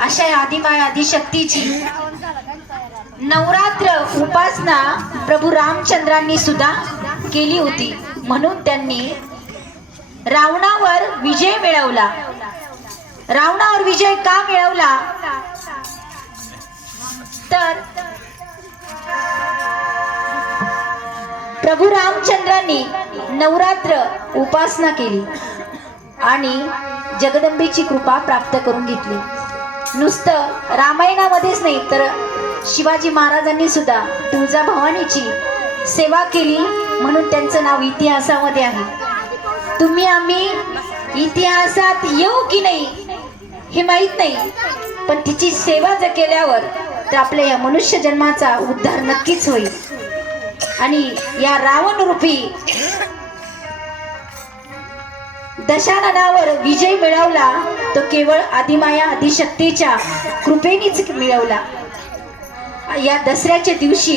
अशा आदिमाय आदिशक्तीची नवरात्र उपासना प्रभू रामचंद्रांनी सुद्धा केली होती, म्हणून त्यांनी रावणावर विजय मिळवला। रावणावर विजय का मिळवला तर प्रभू रामचंद्रांनी नवरात्र उपासना केली आणि जगदंबेची कृपा प्राप्त करून घेतली। नुसतं रामायणामध्येच नाही तर शिवाजी महाराजांनी सुद्धा तुळजाभवानीची सेवा केली, म्हणून त्यांचं नाव इतिहासामध्ये आहे। तुम्ही आम्ही इतिहासात येऊ की नाही हे माहित नाही, पण तिची सेवा जर केल्यावर तर आपल्या या मनुष्य जन्माचा उद्धार नक्कीच होईल। आणि या रावण रूपी दशाननावर विजय मिळवला तो केवळ आदिमाया आदिशक्तीच्या कृपेनेच मिळवला। या दसऱ्याच्या दिवशी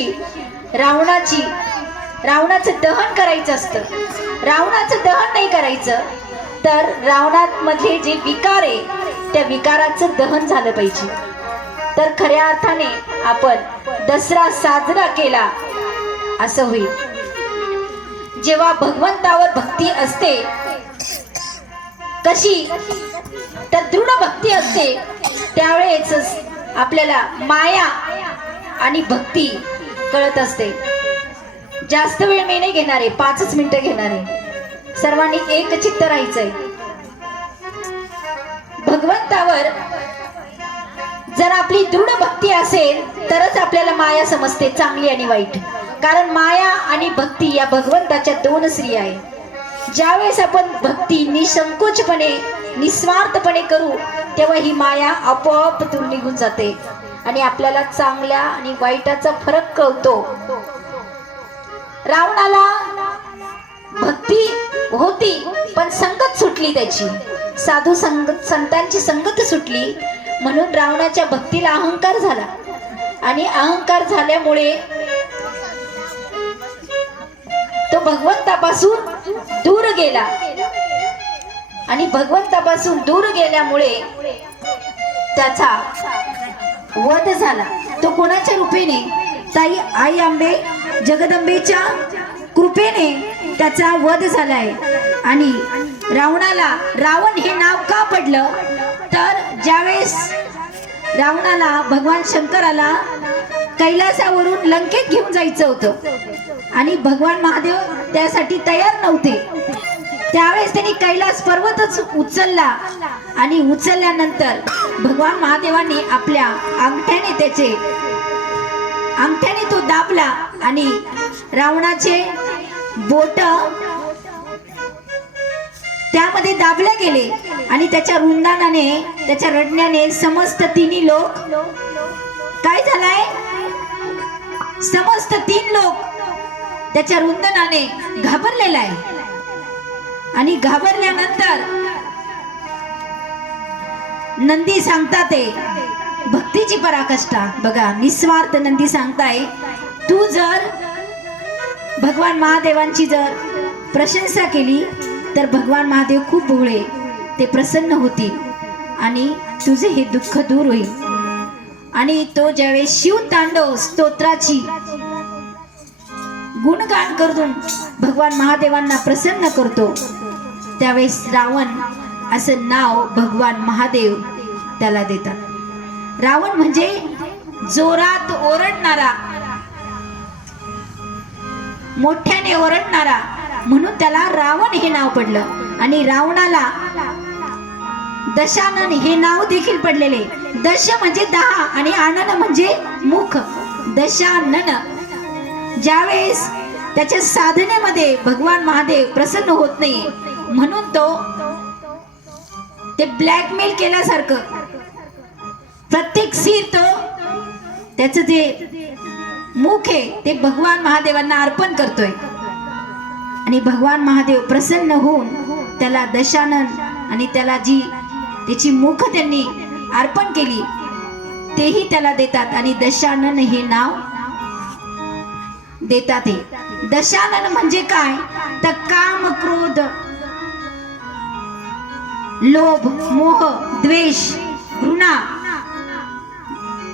रावणाचं दहन करायचं असतं। रावणाचं दहन नाही करायचं तर रावणामध्ये जे विकार आहे त्या विकाराचं दहन झालं पाहिजे, तर खऱ्या अर्थाने आपण दसरा साजरा केला असं होईल। जेव्हा भगवंतावर भक्ती असते, कशी तर दृढ भक्ती असते, त्यावेळेस आपल्याला माया आणि भक्ती कळत असते। जास्त वेळ मी नाही घेणार आहे, 5 मिनिटं घेणार आहे। सर्वांनी एक चित्त राहायचंय। भगवंतावर जर आपली दृढ भक्ती असेल तरच आपल्याला माया समजते, चांगली आणि वाईट। कारण माया आणि भक्ती या भगवंताच्या 2 स्त्रिया आहेत। ज्यावेळेस आपण भक्ती निसंकोचपणे निस्वार्थपणे करू तेव्हा ही माया आपोआप दूर निघून जाते आणि आपल्याला चांगल्या आणि वाईटाचा फरक कळतो। रावणाला भक्ती होती पण संगत सुटली, त्याची साधू संतांची संगत सुटली, म्हणून रावणाच्या भक्तीला अहंकार झाला आणि अहंकार झाल्यामुळे तो भगवंतापासून दूर गेला आणि भगवंतापासून दूर गेल्यामुळे त्याचा वध झाला। तो कोणाच्या रूपेने? ताई आई अंबे जगदंबेच्या कृपेने त्याचा वध झालाय। आणि रावणाला रावण हे नाव का पडलं तर ज्यावेळेस रावणाला भगवान शंकराला कैलासावरून लंकेत घेऊन जायचं होतं आणि भगवान महादेव त्यासाठी तयार नव्हते, त्यावेळेस त्यांनी कैलास पर्वतच उचलला आणि उचलल्यानंतर भगवान महादेवांनी आपल्या अंगठ्याने तो दाबला आणि रावणाचे बोट त्यामध्ये दाबले गेले आणि त्याच्या रुंदानाने त्याच्या रडण्याने समस्त 3 लोक काय झालाय, समस्त 3 लोक त्याच्या रुंदनाने घाबरलेला आहे। आणि घाबरल्यानंतर नंदी सांगतात भक्तीची पराकाष्ठा बघा, निस्वार्थ नंदी सांगताय तू जर भगवान महादेवांची जर प्रशंसा केली तर भगवान महादेव खूप भोळे, ते प्रसन्न होतील आणि तुझे हे दुःख दूर होईल। आणि तो ज्यावेळेस शिव तांडव स्तोत्राची गुणगान करून भगवान महादेवांना प्रसन्न करतो, त्यावेळेस रावण असं नाव भगवान महादेव त्याला देतात। रावण म्हणजे जोरात ओरडणारा, मोठ्याने ओरडणारा, म्हणून त्याला रावण हे नाव पडलं। आणि रावणाला दशानन हे नाव देखील पडलेले। दश म्हणजे 10 आणि आनन म्हणजे मुख, दशानन। ज्यावेळेस त्याच्या साधनेमध्ये भगवान महादेव प्रसन्न होत नाही म्हणून तो ते ब्लॅकमेल केल्यासारखं प्रत्येक सिर तो त्याचं जे मुख आहे ते भगवान महादेवांना अर्पण करतोय आणि भगवान महादेव प्रसन्न होऊन त्याला दशानन आणि त्याला जी त्याची मुख त्यांनी अर्पण केली तेही त्याला देतात आणि दशानन हे नाव देतात। दशानन म्हणजे काय तर काम क्रोध लोभ मोह द्वेष घृणा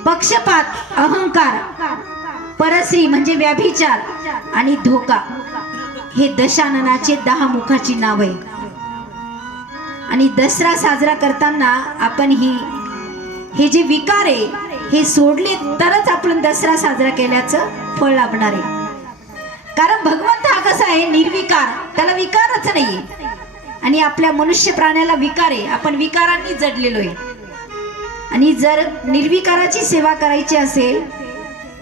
पक्षपात, अहंकार, परश्री म्हणजे व्याभिचार आणि धोका, हे दशाननाचे 10 मुखाची नावे. आणि दसरा साजरा करताना आपण हे जे विकार आहे हे सोडले तरच आपण दसरा साजरा केल्याचं फळ लाभणार आहे. कारण भगवंत हा कसा आहे, निर्विकार, त्याला विकारच नाहीये. आणि आपल्या मनुष्य प्राण्याला विकार आहे, आपण विकारांनी जडलेलो आहे. आणि जर निर्विकाराची सेवा करायची असेल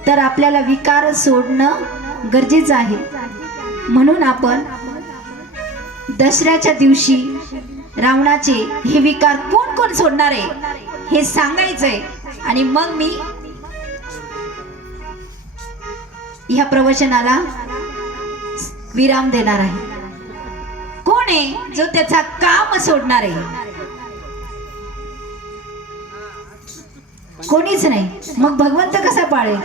तर आपल्याला विकार सोडणं गरजेचं आहे. म्हणून आपण दसऱ्याच्या दिवशी रावणाचे हे विकार कोण कोण सोडणार आहे हे सांगायचंय. आणि मग मी ह्या प्रवचनाला विराम देणार आहे. कोण आहे जो त्याचा काम सोडणार आहे? कोणीच नाही. मग भगवंत कसा पाळेल?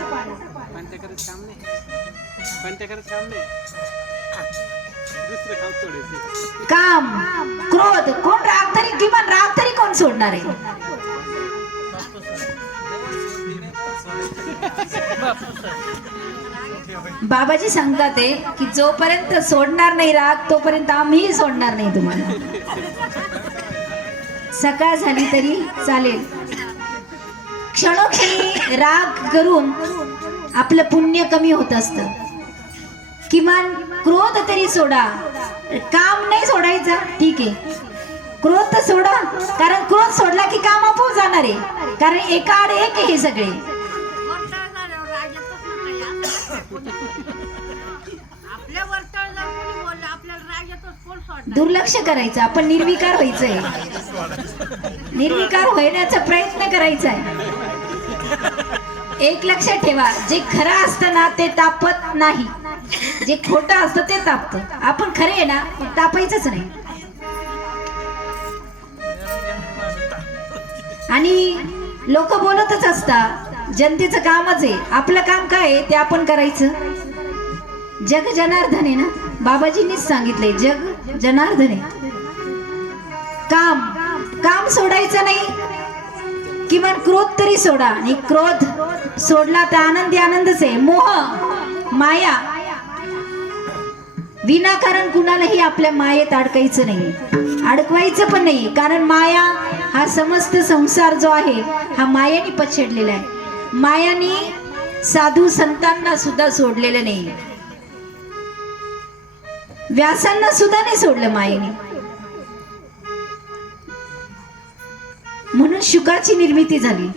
काम, क्रोध, कोण राग तरी, किमान राग तरी कोण सोडणार आहे? बाबाजी सांगतात की जोपर्यंत सोडणार नाही राग तोपर्यंत आम्ही सोडणार नाही तुम्हाला. सकाळ झाली तरी चालेल. क्षणोक्षणी राग करून आपलं पुण्य कमी होत असतं. किमान क्रोध तरी सोडा. काम नाही सोडायचं, ठीक आहे, क्रोध तर सोडा. कारण क्रोध सोडला की काम आपोआप जाणार आहे. कारण एकाआड एक आहे हे सगळे. दुर्लक्ष करायचं, आपण निर्विकार व्हायचंय. निर्विकार होण्याचा प्रयत्न करायचा आहे. एक लक्षात ठेवा, जे खरं असतं ना ते तापत नाही, जे खोटं असतं ते तापतं. आपण खरे आहे ना, तापायचंच नाही. आणि लोक बोलतच असतात, जनतेचं कामच आहे. आपलं काम काय आहे ते आपण करायचं. जग जनार्दन आहे ना, बाबाजींनीच सांगितलंय, जग जनार्दन आहे. काम सोडायचं नाही. किमान क्रोध तरी सोडा. आणि क्रोध सोडला तर आनंदी आनंदच आहे. मोह, माया, विनाकारण कुणालाही आपल्या मायेत अडकायचं नाही, अडकवायचं पण नाही. कारण माया हा समस्त संसार जो आहे हा मायाने पछेडलेला आहे. मायाने साधू संतांना सुद्धा सोडलेलं नाही, व्यासांना सुद्धा नाही सोडलं मायेने. म्हणून शुकाची निर्मिती झाली.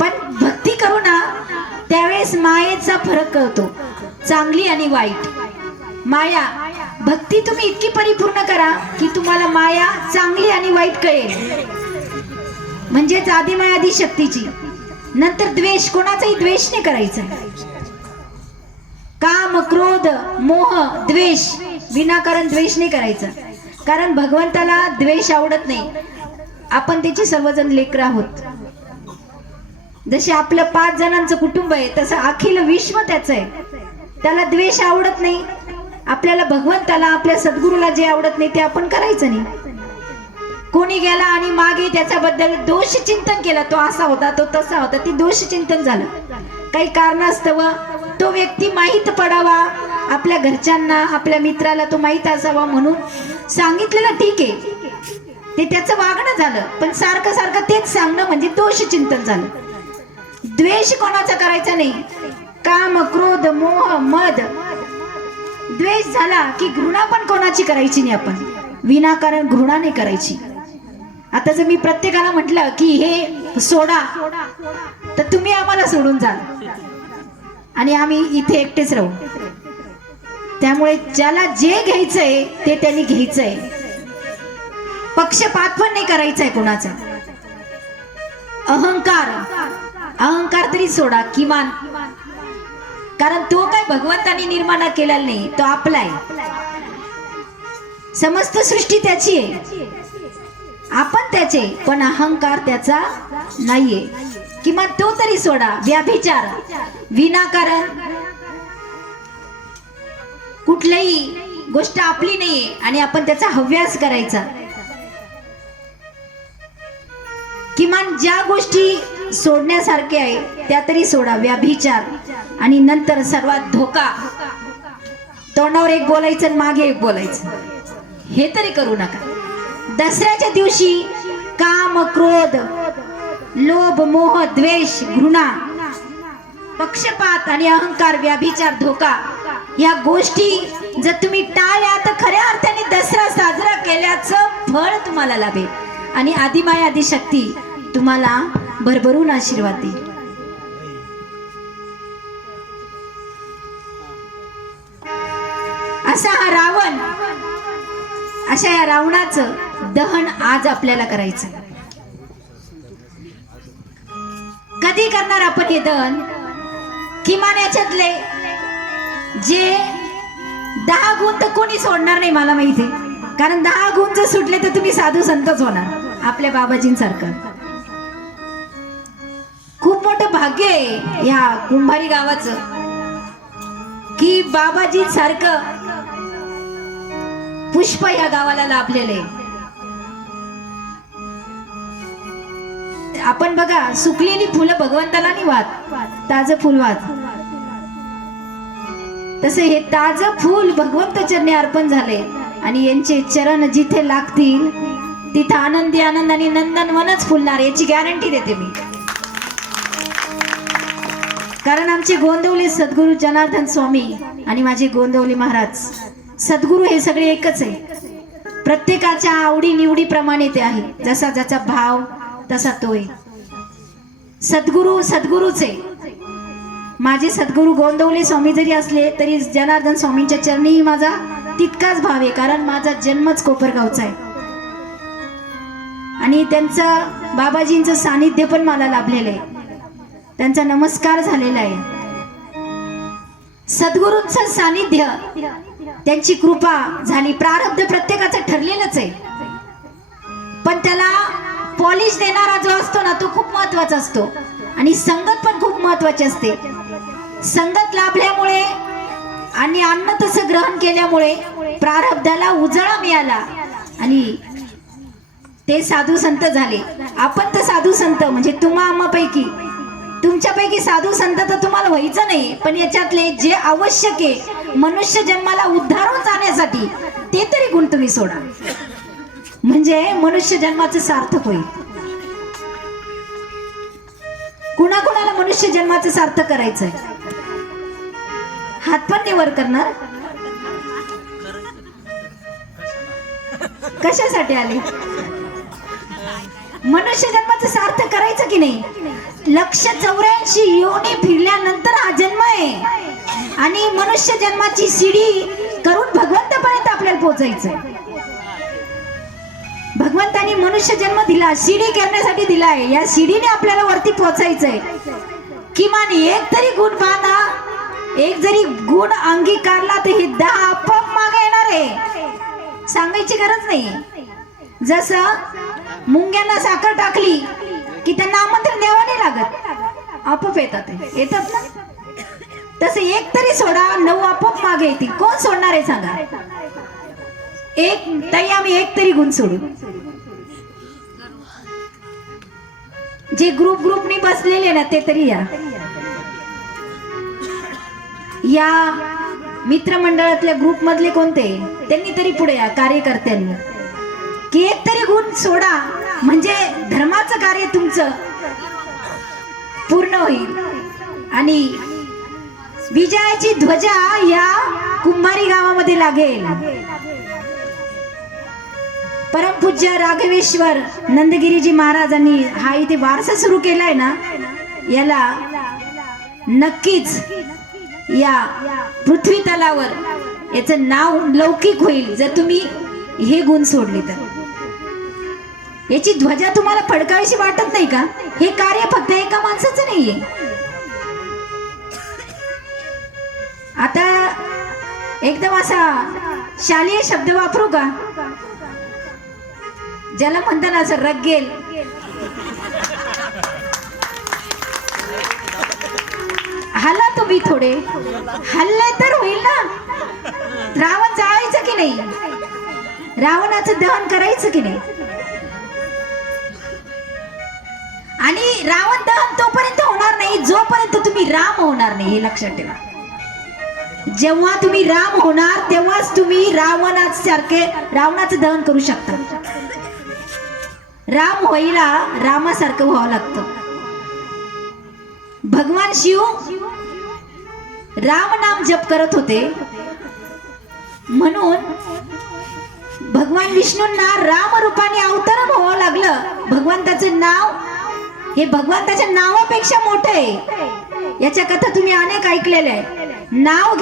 पण भक्ती करू ना त्यावेळेस मायेचा फरक कळतो, चांगली आणि वाईट. माया भक्ती तुम्ही इतकी परिपूर्ण करा की तुम्हाला माया चांगली आणि वाईट कळेल. म्हणजेच आधी माया आधी शक्तीची. नंतर द्वेष, कोणाचाही द्वेष नाही करायचा. काम, क्रोध, मोह, द्वेष, विनाकारण द्वेष नाही करायचा. कारण भगवंताला द्वेष आवडत नाही. आपण त्याची सर्वजण लेकरं आहोत. जसे आपलं 5 जणांचं कुटुंब आहे तसं अखिल विश्व त्याचं आहे. त्याला द्वेष आवडत नाही. आपल्याला भगवंताला, आपल्या सद्गुरूला जे आवडत नाही ते आपण करायचं नाही. कोणी गेला आणि मागे त्याच्याबद्दल दोष चिंतन केलं, तो असा होता, तो तसा होता, ती दोष चिंतन झालं. काही कारणास्तव तो व्यक्ती माहीत पडावा, आपल्या घरच्यांना, आपल्या मित्राला तो माहीत असावा म्हणून सांगितलेलं, ठीक आहे, ते त्याचं वागणं झालं. पण सारखं सारखं तेच सांगणं म्हणजे दोष चिंतन झालं. द्वेष कोणाचा करायचा नाही. काम, क्रोध, मोह, मद, द्वेष झाला की घृणा पण कोणाची करायची नाही. आपण विनाकारण घृणा नाही करायची. आता जर मी प्रत्येकाला म्हटलं की हे सोडा तर तुम्ही आम्हाला सोडून जाल आणि आम्ही इथे एकटेच राहू. त्यामुळे ज्याला जे घ्यायचंय ते त्यांनी घ्यायचंय. पक्षपात पण नाही करायचंय कोणाचा. अहंकार तरी सोडा किमान. कारण तो काय भगवंतानी निर्माण केलेला नाही, तो आपला आहे. समस्त सृष्टी त्याची आहे, आपण त्याचे, पण अहंकार त्याचा नाहीये. किमान तो तरी सोडा. व्याभिचार, विनाकारण कुठलीही गोष्ट आपली नाहीये आणि आपण त्याचा हव्यास करायचा, किमान ज्या गोष्टी सोडण्यासारख्या आहे त्या तरी सोडा. व्याभिचार आणि नंतर सर्वात धोका, तोंडावर एक बोलायचं आणि मागे एक बोलायचं, हे तरी करू नका. दसऱ्याच्या दिवशी काम, क्रोध, लोभ, मोह, द्वेष, घृणा, पक्षपात आणि अहंकार, व्याभिचार, धोका या गोष्टी जर तुम्ही टाळल्या तर खऱ्या अर्थाने दसरा साजरा केल्याचं फळ तुम्हाला लाभेल आणि आदिमाया आदिशक्ती तुम्हाला भरभरून आशीर्वाद देईल. असा हा रावण, अशा या रावणाचं दहन आज आपल्याला करायचं. कधी करणार आपण हे दहन? किमान याच्यातले जे 10 गुण तर कोणी सोडणार नाही मला माहिती आहे, कारण 10 गुण जर सुटले तर तुम्ही साधू संतच होणार आपल्या बाबाजींसारखं. खूप मोठं भाग्य आहे या कुंभारी गावाचं की बाबाजींसारखं पुष्प या गावाला लाभलेले. आपण बघा, सुकलेली फुलं भगवंताला नाही वाहत, ताजं फुल वाहत. तसे हे ताजं फुल भगवंत चरणी अर्पण झाले आणि यांचे चरण जिथे लागतील तिथे आनंदी आनंद आणि नंदनवनच फुलणार, याची गॅरंटी देते मी. कारण आमचे गोंदवले सद्गुरू जनार्दन स्वामी आणि माझे गोंदवले महाराज सद्गुरू हे सगळे एकच आहे. प्रत्येकाच्या आवडी निवडीप्रमाणे ते आहे, जसा ज्याचा भाव तसा तो आहे. सद्गुरू सद्गुरूच आहे. माझे सद्गुरू गोंदवले स्वामी जरी असले तरी जनार्दन स्वामींच्या चरणीही माझा तितकाच भाव आहे, कारण माझा जन्मच कोपरगावचा आहे आणि त्यांचं बाबाजींचं सानिध्य पण मला लाभलेलं आहे, त्यांचा नमस्कार झालेला आहे. सद्गुरूंचं सानिध्य, त्यांची कृपा झाली. प्रारब्ध प्रत्येकाचं ठरलेलंच आहे, पण त्याला पॉलिश देणारा जो असतो ना तो खूप महत्वाचा असतो आणि संगत पण खूप महत्वाची असते. संगत लाभल्यामुळे आणि अन्न तसं ग्रहण केल्यामुळे प्रारब्धाला उजळा मिळाला आणि ते साधू संत झाले. आपण तर साधू संत म्हणजे आम्हापैकी, तुमच्यापैकी साधू संत तर तुम्हाला व्हायचं नाही, पण याच्यातले जे आवश्यक आहे मनुष्य जन्माला उद्धारून जाण्यासाठी ते तरी गुण तुम्ही सोडा, म्हणजे मनुष्य जन्माचं सार्थक होईल. कुणाकुणाला मनुष्य जन्माचं सार्थक करायचंय? हात पण निवर करणार. कशासाठी आले? मनुष्य जन्माचं सार्थक करायचं की नाही? 184 योनी फिरल्यानंतर हा जन्म आहे आणि मनुष्य जन्माची शिडी करून भगवंतापर्यंत आपल्याला पोहोचायचंय. भगवंतानी मनुष्य जन्म दिला, शिडी करण्यासाठी दिलाय. या शिडीने आपल्याला वरती पोहोचायचंय. किमान एक तरी गुण बांधा, एक जरी गुण अंगीकारला तर हे 10 आपोआप मागे येणार आहे, सांगायची गरज नाही. जसं मुंग्यांना साखर टाकली की त्यांना आमंत्रण द्यावं नाही लागत, आपोआप येतात ना. तसं एक तरी सोडा, 9 आपोआप मागे येतील. कोण सोडणार आहे सांगा? एक ताई, आम्ही एक तरी गुण सोडू. जे ग्रुपनी बसलेले ना ते तरी या मित्रमंडळातल्या ग्रुप मधले कोणते त्यांनी तरी पुढे या, कार्यकर्त्यांनी की एक तरी गुण सोडा, म्हणजे धर्माचं कार्य तुमचं पूर्ण होईल आणि विजयाची ध्वजा या कुंभारी गावामध्ये लागेल. परमपूज्य राघवेश्वर नंदगिरीजी महाराजांनी हा इथे वारसा सुरू केलाय ना, याला नक्कीच या पृथ्वी तलावर याचं नाव लौकिक होईल जर तुम्ही हे गुण सोडले तर. याची ध्वजा तुम्हाला फडकावीशी वाटत नाही का? हे कार्य फक्त एका माणसाचं नाहीये. आता एकदम असा शालेय शब्द वापरू का? ज्याला म्हणतात ना असं रग्गेल, हल्ला तुम्ही थोडे हल्ले तर होईल ना. रावण जाळायचं की नाही? रावणाचं दहन करायचं की नाही? रावण दहन तोपर्यंत होणार नाही जोपर्यंत तुम्ही राम होणार नाही, हे लक्षात ठेवा. जेव्हा तुम्ही राम होणार तेव्हाच तुम्ही रावणाचं दहन करू शकता. राम व्हायला रामासारखं व्हावं लागतं. भगवान शिव राम नाम जप करत होते म्हणून भगवान विष्णूंना राम रूपाने अवतरण व्हावं लागलं. भगवंताचं नाव हे भगवंताच्या नावापेक्षा मोठं आहे. याच्या कथा तुम्ही अनेक ऐकलेल्या आहे. नाम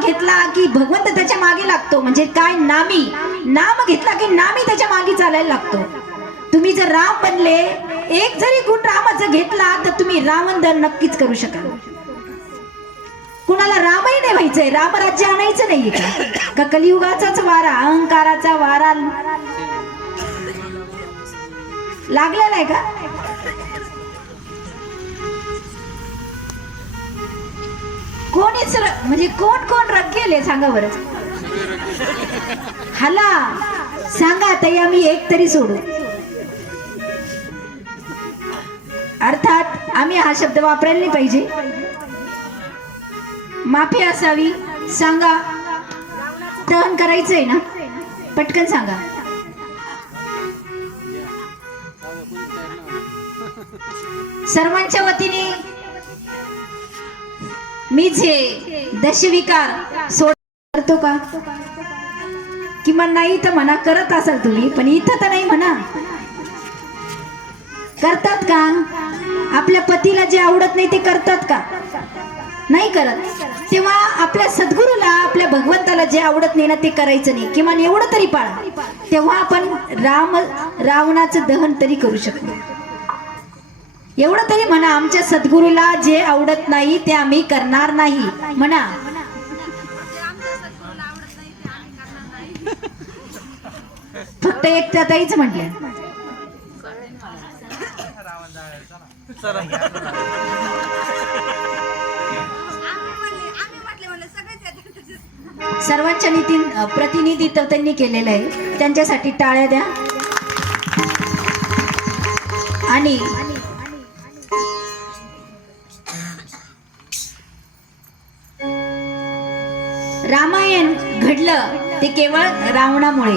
घेतला की भगवंत त्याच्या मागे लागतो. म्हणजे काय, नाम घेतला की नामी त्याच्या मागे चालायला लागतो. तुम्ही जर राम बनले, एक जरी गुण रामाचा घेतला तर तुम्ही रावण दहन नक्कीच करू शकाल. कुणाला रामही नाही व्हायचंय, रामराज्य आणायचं नाहीये का कलियुगाचाच वारा, अहंकाराचा वारा लागलेला आहे का? कोणीच म्हणजे कोण रग गेले सांगा बरं. हाला सांगा ताई, आम्ही एक तरी सोडू. अर्थात आम्ही हा शब्द वापरायला नाही पाहिजे, माफी असावी. सांगा, दहन करायचंय ना, पटकन सांगा. सर्वांच्या वतीने मीच हे दशविकार सोडतो का? किंवा नाही तर म्हणा, करत असाल तुम्ही, पण इथं तर नाही म्हणा. करतात का? आपल्या पतीला जे आवडत नाही ते करतात का? नाही करत. तेव्हा आपल्या सद्गुरूला, आपल्या भगवंताला जे आवडत नाही ना ते करायचं नाही. किमान एवढं तरी पाळा. तेव्हा आपण रावणाचं दहन तरी करू शकतो. एवढं तरी म्हणा, आमच्या सद्गुरूला जे आवडत नाही ते आम्ही करणार नाही म्हणा. फक्त एक ताईच म्हटलं. सर्वांच्या प्रतिनिधित्व त्यांनी केलेलं आहे, त्यांच्यासाठी टाळ्या द्या. आणि रामायण घडलं ते केवळ रावणामुळे.